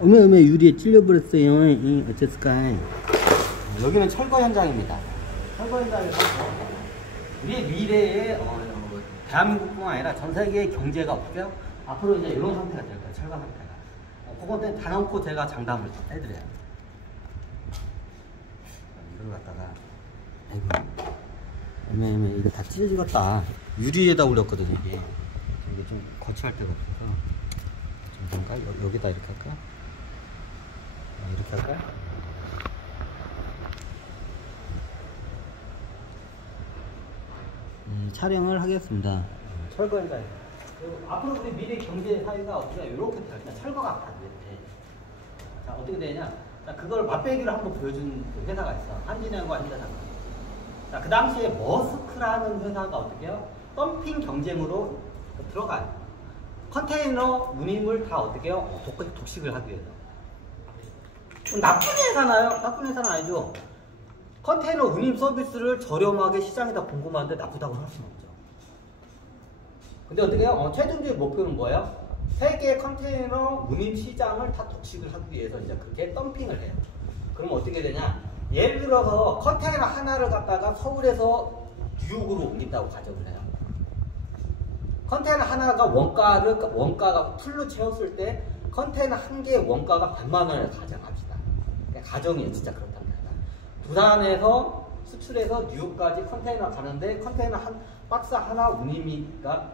어메 유리에 찔려버렸어요. 어쨌을까. 여기는 철거 현장입니다. 철거 현장에서 우리의 미래에 대한민국뿐만 아니라 전 세계의 경제가 어떻게요? 앞으로 이제 이런 상태가 될 거예요. 철거 상태가. 그거는 다 넣고 제가 장담을 해드려요. 이걸 갖다가 아이고 애매해. 이거 다 찢어지겠다. 유리에다 올렸거든요. 이게 좀 거치할 때가 없어서 좀 뭔가 여기다 이렇게 할까? 이렇게 할까? 촬영을 하겠습니다. 철거니까 앞으로 우리 미래 경제 사회가 어떻게 이렇게 돼요. 그냥 철거가 다 돼. 자 어떻게 되냐? 자 그걸 맛배기를 한번 보여준 회사가 있어. 한진해양과 현대자동차. 자 그 당시에 머스크라는 회사가 어떻게 해요? 덤핑 경쟁으로 들어가요. 컨테이너 운임을 다 어떻게 해요? 독식을 하기 위해서. 나쁜 회사나요? 나쁜 회사는 아니죠. 컨테이너 운임 서비스를 저렴하게 시장에다 공급하는데 나쁘다고 할 수는 없죠. 근데 어떻게 해요? 최종적인 목표는 뭐예요? 세계 컨테이너 운임 시장을 다 독식을 하기 위해서 이제 그렇게 덤핑을 해요. 그럼 어떻게 되냐? 예를 들어서 컨테이너 하나를 갖다가 서울에서 뉴욕으로 옮긴다고 가정을 해요. 컨테이너 하나가 원가가 풀로 채웠을 때 컨테이너 한 개의 원가가 100만 원을 가정합시다. 그러니까 가정이에요. 진짜 그렇단 말이야. 부산에서 수출해서 뉴욕까지 컨테이너 가는데 컨테이너 한 박스 하나 운임이니까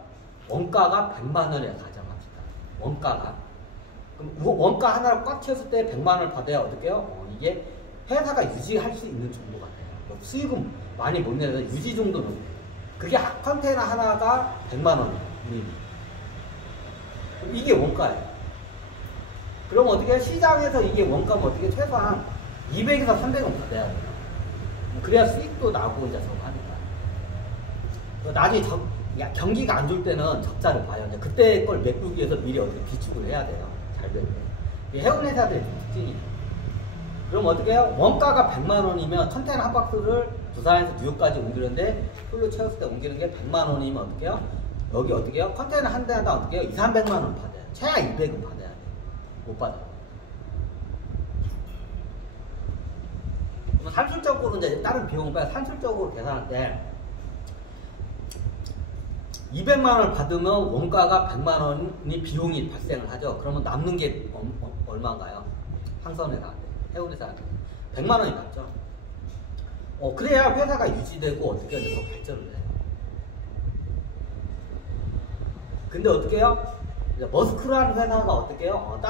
원가가 100만 원을 가정합시다. 원가가. 그럼 원가 하나를 꽉 채웠을 때 100만 원을 받아야 어떻게 해요? 이게 회사가 유지할 수 있는 정도가 돼요. 수익은 많이 못 내서 유지 정도는. 그게 컨테이너 하나가 100만 원이에요. 운임이. 이게 원가예요. 그럼 어떻게 시장에서 이게 원가면 어떻게 최소한 200에서 300은 받아야 돼요. 그래야 수익도 나고 이제 저거 하니까. 나중에 경기가 안 좋을 때는 적자를 봐요. 이제 그때 걸 메꾸기 위해서 미리 어떻게 비축을 해야 돼요. 잘 되고. 해운 회사들의 특징이. 그럼 어떻게 해요? 원가가 100만 원이면 컨테이너 한 박스를 부산에서 뉴욕까지 옮기는데 풀로 채웠을 때 옮기는 게 100만 원이면 어떻게 해요? 여기 어떻게 해요? 컨테이너 한 대당 어떻게 해요? 2, 300만 원 받아요. 최하 200은 받아야 돼요. 못 받아요. 산술적으로 이제 다른 비용을 빼서 산술적으로 계산할 때 200만 원을 받으면 원가가 100만 원이 비용이 발생을 하죠. 그러면 남는 게 얼마인가요? 항선회사한테, 해운회사한테 100만 원이 남죠. 그래야 회사가 유지되고 어떻게 해야 더 발전을 해요. 근데 어떻게 해요? 머스크라는 회사가 어떻게 해요?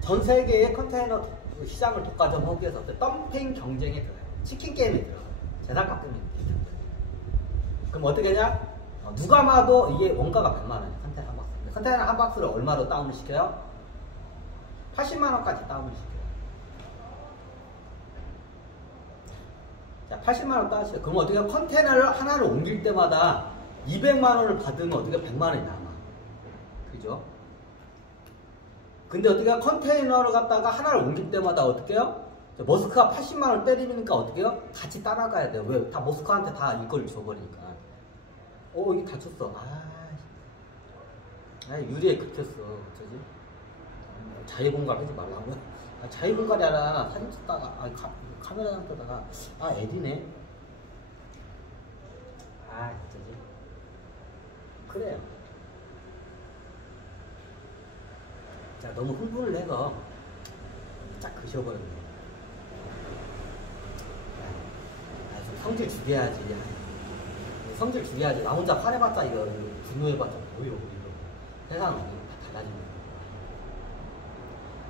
전 세계의 컨테이너 시장을 독과점하기 위해서 덤핑 경쟁에 들어가요. 치킨 게임에 들어가요. 재산 깎음에 들어가요. 그럼 어떻게 하냐? 누가 봐도 이게 원가가 100만 원이에요. 컨테이너 한 박스. 컨테이너 한 박스를 얼마로 다운을 시켜요? 80만 원까지 다운을 시켜요. 자, 80만 원 다운을 시켜요. 그럼 어떻게 해요? 컨테이너를 하나를 옮길 때마다 200만 원을 받으면 어떻게 100만 원이 남아. 그죠? 근데 어떻게 해요? 컨테이너를 갖다가 하나를 옮길 때마다 어떻게 해요? 머스크가 80만 원을 때리니까 어떻게 해요? 같이 따라가야 돼요. 왜? 다 머스크한테 다 이걸 줘버리니까. 이게 다쳤어. 유리에 긁혔어. 어쩌지? 자유공갈 하지 말라고. 자유공갈이 아니라 사진 찍다가, 카메라 잡다가, 에디네. 어쩌지? 그래요. 자, 너무 흥분을 해서 쫙 그셔버렸네. 성질 죽여야지. 성질 죽여야지. 나 혼자 화내봤자 이거 분노해봤자 뭐요 이거. 세상은 다 달라지는 거야.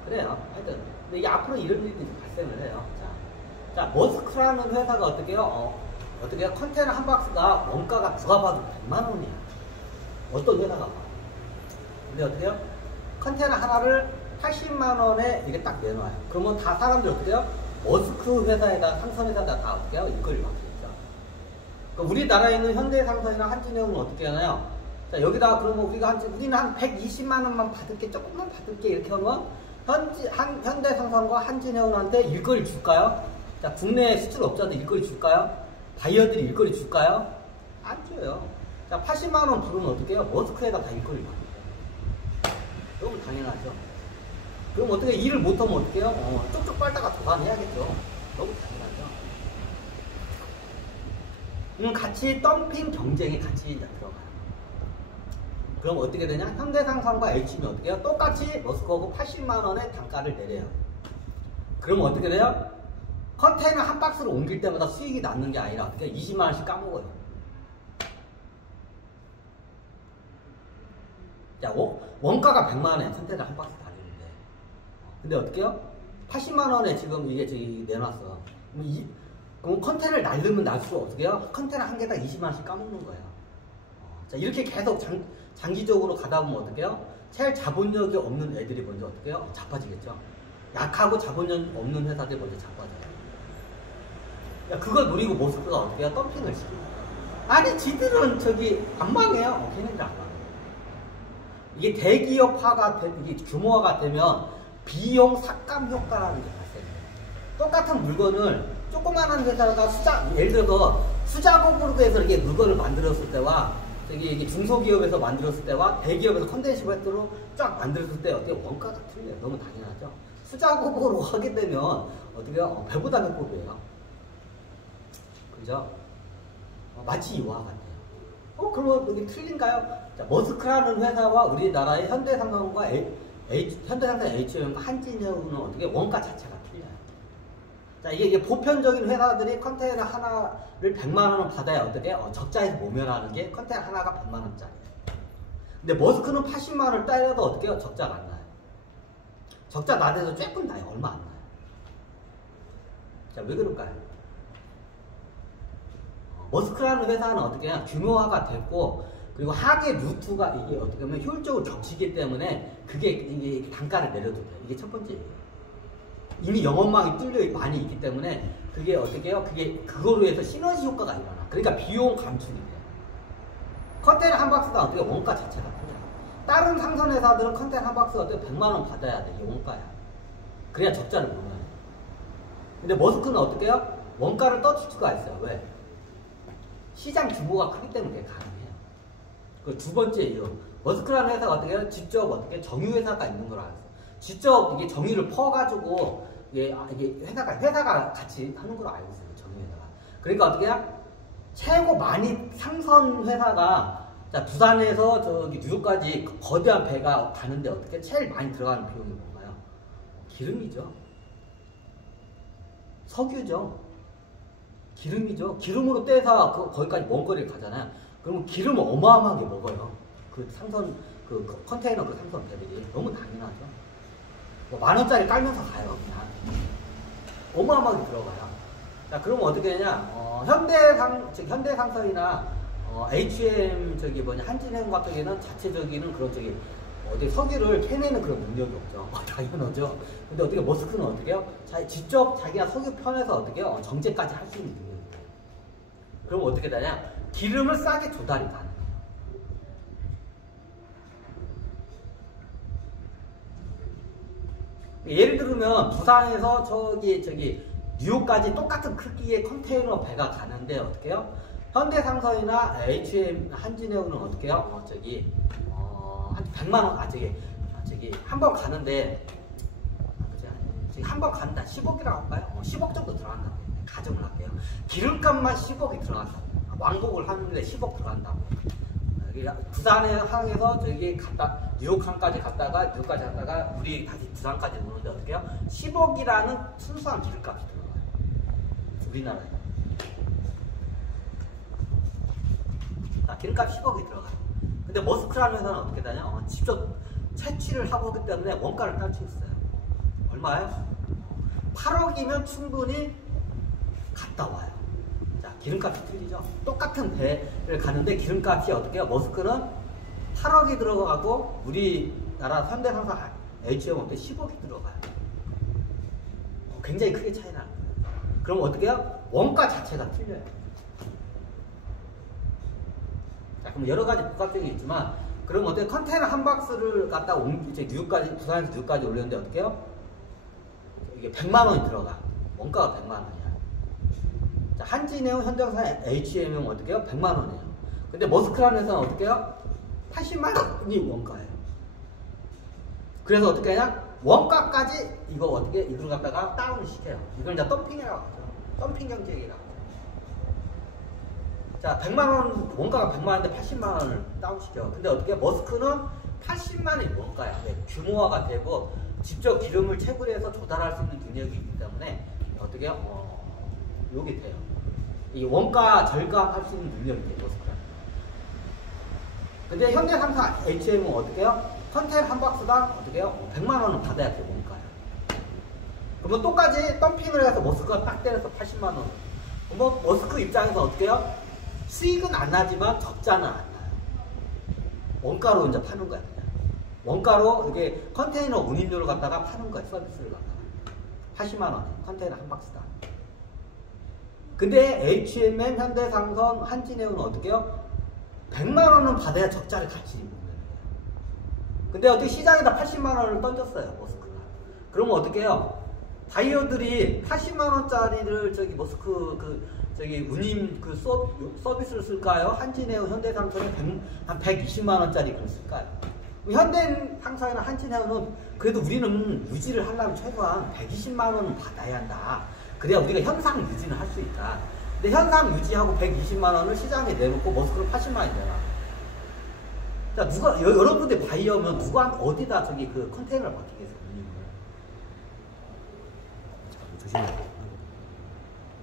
그래요. 하여튼 근데 이게 앞으로 이런 일들이 발생을 해요. 자 머스크라는 회사가 어떻게 해요? 어떻게 해요? 컨테이너 한 박스가 원가가 누가 봐도 100만 원이야. 어떤 회사가 봐. 근데 어떻게 해요? 컨테이너 하나를 80만 원에 이게 딱 내놔요. 그러면 다 사람들이 어떻게 해요? 머스크 회사에다, 상선회사에다 다 어떻게 해요? 이걸 받겠죠. 그러니까 우리나라에 있는 현대상선이나 한진해운은 어떻게 하나요? 자, 여기다가 그러면 우리는 한 120만 원만 받을게, 조금만 받을게, 이렇게 하면 현대상선과 한진해운한테 일거리 줄까요? 자, 국내 수출업자들 일거리 줄까요? 바이어들이 일거리 줄까요? 안 줘요. 자, 80만 원 부르면 어떻게 해요? 머스크에다 다 일거리 받아요. 너무 당연하죠. 그럼 어떻게 일을 못하면 어떡해요? 쪽쪽 빨다가 도산해야겠죠. 너무 당연하죠. 같이 덤핑 경쟁이 같이 이제 들어가요. 그럼 어떻게 되냐? 현대상선과 HM이 어떻게 해요? 똑같이 머스크하고 80만원의 단가를 내려요. 그럼 어떻게 돼요? 컨테이너 한 박스를 옮길 때마다 수익이 남는 게 아니라 어떻게 20만원씩 까먹어요. 자, 원가가 100만원에 컨테이너 한 박스 다니는데. 근데 어떻게 해요? 80만원에 지금 이게 저기 내놨어. 그럼 컨테이너를 날리면 날수록 어떻게 해요? 컨테이너 한 개당 20만원씩 까먹는 거예요. 자, 이렇게 계속 장기적으로 가다 보면 어떻게 해요? 제일 자본력이 없는 애들이 먼저 어떻게 해요? 자빠지겠죠. 약하고 자본력 없는 회사들이 먼저 자빠져요. 야, 그걸 노리고 머스크가 어떻게 해요? 덤핑을 시켜요. 아니, 지들은 저기 안 망해요. 걔네들 안 망해요. 이게 대기업화가, 이게 규모화가 되면 비용 삭감 효과라는 게 발생해요. 똑같은 물건을 조그마한 회사가 예를 들어서 수작업으로 해서 이게 물건을 만들었을 때와 이게 중소기업에서 만들었을 때와 대기업에서 컨텐츠 회사로 쫙 만들었을 때 어떻게 원가가 틀려요. 너무 당연하죠. 수작업으로 하게 되면 어떻게 해요? 배보다 배꼽이에요. 그죠? 마치 이와 같아요. 그러면 여기 틀린가요? 자, 머스크라는 회사와 우리나라의 현대삼성과 현대삼성 HM과 한진해운은 어떻게 원가 자체가 틀려요. 자, 이게 보편적인 회사들이 컨테이너 하나를 100만원을 받아야 어떻게 적자에서 모면하는 게 컨테이너 하나가 100만원짜리예요. 근데 머스크는 80만원을 따려도 어떻게 해요? 적자가 안 나요. 적자 나대도 조금 나요. 얼마 안 나요. 자, 왜 그럴까요? 머스크라는 회사는 어떻게 해요? 규모화가 됐고, 그리고 하계 루트가 이게 어떻게 보면 효율적으로 겹치기 때문에 이게 단가를 내려도 돼요. 이게 첫 번째예요. 이미 영업망이 뚫려 많이 있기 때문에 그게 어떻게 해요? 그거로 해서 시너지 효과가 일어나. 그러니까 비용 감축이 돼요. 컨테이너 한 박스가 어떻게 원가 자체가 틀려요. 다른 상선 회사들은 컨테이너 한 박스가 어떻게 100만원 받아야 돼. 이게 원가야. 그래야 적자를 못 내요. 근데 머스크는 어떻게 해요? 원가를 떠줄 수가 있어요. 왜? 시장 규모가 크기 때문에 그게 가능해요. 그 두 번째 이유. 머스크라는 회사가 어떻게 해요? 직접 어떻게 정유회사가 있는 걸 알았어. 직접 이게 정유를 퍼가지고 이게 회사가 같이 하는 걸 알고 있어요. 정유회사가. 그러니까 어떻게 해요? 최고 많이 상선 회사가 자, 부산에서 저기 뉴욕까지 거대한 배가 가는데 어떻게 제일 많이 들어가는 비용이 뭔가요? 기름이죠. 석유죠. 기름이죠. 기름으로 떼서 거기까지 먼 거리를 가잖아요. 그러면 기름을 어마어마하게 먹어요. 그 상선, 컨테이너 상선 배들이. 너무 당연하죠. 뭐 10,000원짜리 깔면서 가요, 그냥. 어마어마하게 들어가요. 자, 그러면 어떻게 되냐? 현대상선이나, HM, 한진해운 같은 경우에는 자체적인 그런 어디 석유를 캐내는 그런 능력이 없죠. 당연하죠. 근데 어떻게 머스크는 어떻게 해요? 직접 자기가 석유 편에서 어떻게 해요? 정제까지 할 수 있는 능력이 있어요. 그럼 어떻게 되냐? 기름을 싸게 조달이 가능해요. 예를 들면 부산에서 뉴욕까지 똑같은 크기의 컨테이너 배가 가는데 어떻게 해요? 현대상선이나 HM 한진해운은 어떻게 해요? 한 100만원, 한 번 가는데, 한 번 간다. 10억이라고 할까요? 10억 정도 들어간다. 가정을 할게요. 기름값만 10억이 들어간다. 왕복을 하는데 10억 들어간다고. 부산에 항에서 뉴욕항까지 갔다가 우리 다시 부산까지 오는데 어떻게 해요? 10억이라는 순수한 기름값이 들어가요. 우리나라에. 자, 기름값 10억이 들어가요. 근데 머스크라는 회사는 어떻게 되냐? 직접 채취를 하고 오기 때문에 원가를 딸 수 있어요. 얼마예요? 8억이면 충분히 갔다 와요. 자, 기름값이 틀리죠? 똑같은 배를 가는데 기름값이 어떻게 해요? 머스크는 8억이 들어가고 우리나라 현대상선 HM 어때 10억이 들어가요. 굉장히 크게 차이 나는 거예요. 그럼 어떻게 해요? 원가 자체가 틀려요. 자, 그럼 여러 가지 복합적인 게 있지만, 그럼 어떻게 컨테이너 한 박스를 갖다 뉴욕까지, 부산에서 뉴욕까지 올렸는데 어떻게 해요? 이게 100만원이 들어가. 원가가 100만원이야. 자, 한진해운, 현대상선, HM은 어떻게 해요? 100만원이에요. 근데 머스크라는 회사는 어떻게 해요? 80만원이 원가예요. 그래서 어떻게 하냐? 원가까지 이거 어떻게 이걸 갖다가 다운을 시켜요. 이걸 이제 덤핑이라고 하죠. 덤핑 경쟁이라고. 자, 100만원, 원가가 100만원인데 80만원을 다운시켜. 근데 어떻게 머스크는 80만원이 원가야. 네, 규모화가 되고 직접 기름을 채굴해서 조달할 수 있는 능력이 있기 때문에 어떻게 요게 돼요. 이 원가 절감할 수 있는 능력이 돼요. 머스크가. 근데 현대삼성 HM은 어떻게 해요? 컨테이너 한 박스당 어떻게 해요? 100만원은 받아야 돼요. 원가야. 그러면 똑같이 덤핑을 해서 머스크가 딱 때려서 80만원. 그러면 머스크 입장에서 어떻게 해요? 수익은 안 나지만 적자는 안 나요. 원가로 이제 파는 거야. 그냥. 원가로 이게 컨테이너 운임료를 갖다가 파는 거야. 서비스를 갖다가. 80만원. 컨테이너 한 박스당. 근데 HMM, 현대삼성, 한진해운은 어떻게 해요? 100만원은 받아야 적자를 같이 입는 거예요. 근데 어떻게 시장에다 80만원을 던졌어요. 머스크가. 그러면 어떻게 해요? 바이어들이 80만원짜리를 저기 머스크 저기 운임 서비스를 쓸까요? 한진해운, 현대상선에 한 120만원짜리 글 쓸까요? 현대상선이나 한진해운은 그래도 우리는 유지를 하려면 최소한 120만원은 받아야 한다. 그래야 우리가 현상 유지는 할 수 있다. 근데 현상 유지하고 120만원을 시장에 내놓고 머스크를 80만원이 내놔. 자, 누가, 여러분들 바이어면 누가, 어디다 저기 그 컨테이너를 맡기겠어요? 조심해야 돼.